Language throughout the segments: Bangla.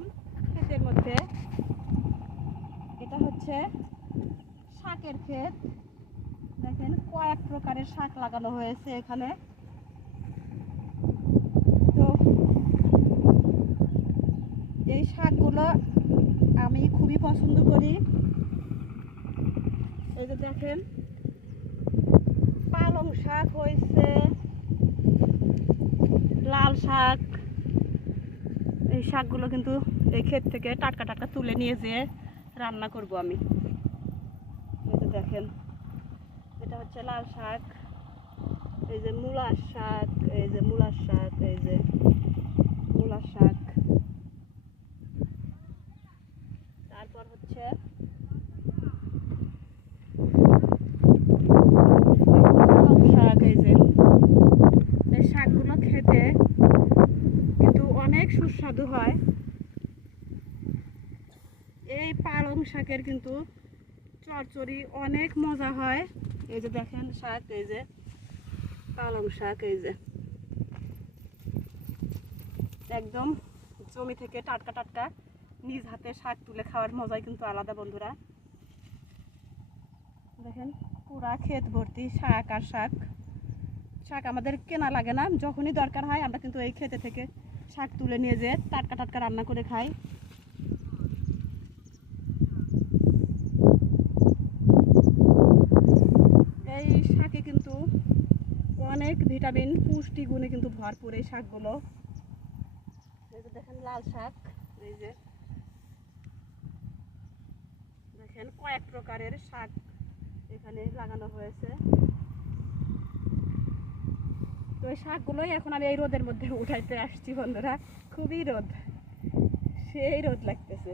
আসলাম ক্ষেতের মধ্যে। এটা হচ্ছে শাকের ক্ষেত। দেখেন কয়েক প্রকারের শাক লাগানো হয়েছে এখানে। তো এই শাকগুলো আমি খুবই পছন্দ করি। এই যে দেখেন পালং শাক হয়েছে, লাল শাক। এই শাকগুলো কিন্তু এই ক্ষেত থেকে টাটকা টাটকা তুলে নিয়ে যেয়ে রান্না করব আমি। এই যে দেখেন এটা হচ্ছে লাল শাক, এই যে মূলার শাক, এই যে মূলার শাক, এই যে মূলার শাক। তারপর হচ্ছে পালং শাক। এই যে এই শাকগুলো খেতে কিন্তু অনেক সুস্বাদু হয়। এই পালং শাকের কিন্তু চচ্চড়ি অনেক মজা হয়। এই যে দেখেন শাক, এই যে পালং শাক, এই যে একদম জমি থেকে টাটকা টাটকা নিজ হাতে শাক তুলে খাওয়ার মজাই কিন্তু আলাদা বন্ধুরা। দেখেন পুরা ক্ষেত ভর্তি শাক আর শাক। শাক আমাদের কেনা লাগে না, যখনই দরকার হয় আমরা কিন্তু এই ক্ষেতে থেকে শাক তুলে নিয়ে যেয়ে টাটকা টাটকা রান্না করে খাই। এই শাকে কিন্তু অনেক ভিটামিন পুষ্টি গুণে কিন্তু ভরপুর এই শাকগুলো। এই যে দেখেন লাল শাক, এই যে দেখেন কয়েক প্রকারের শাক এখানে লাগানো হয়েছে। তো এই শাকগুলোই এখন আমি এই রোদের মধ্যে উঠাইতে আসছি বন্ধুরা। খুবই রোদ, সেই রোদ লাগতেছে।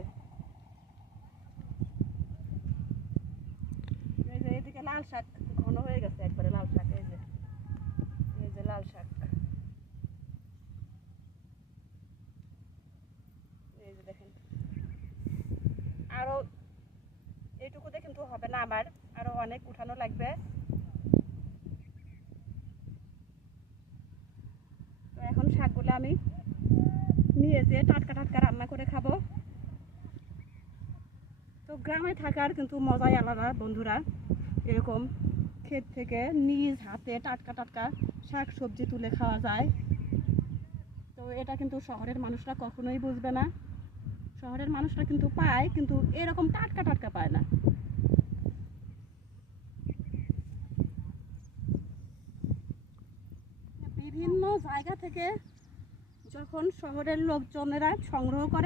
এই যে এদিকে লাল শাক ঘন হয়ে গেছে একবারে লাল শাক। এই যে এই যে লাল শাক, এই যে দেখেন আরো এইটুকুতে কিন্তু হবে না, আমার আরো অনেক উঠানো লাগবে। তো এখন শাকগুলো আমি নিয়ে যেয়ে টাটকা টাটকা রান্না করে খাবো। তো গ্রামে থাকার কিন্তু মজাই আলাদা বন্ধুরা। এরকম ক্ষেত থেকে নিজ হাতে টাটকা টাটকা শাক সবজি তুলে খাওয়া যায়। তো এটা কিন্তু শহরের মানুষরা কখনোই বুঝবে না। শহরের মানুষরা কিন্তু পায়, কিন্তু এরকম টাটকা টাটকা পায় না। বিভিন্ন জায়গা থেকে যখন শহরের লোকজনেরা সংগ্রহ করে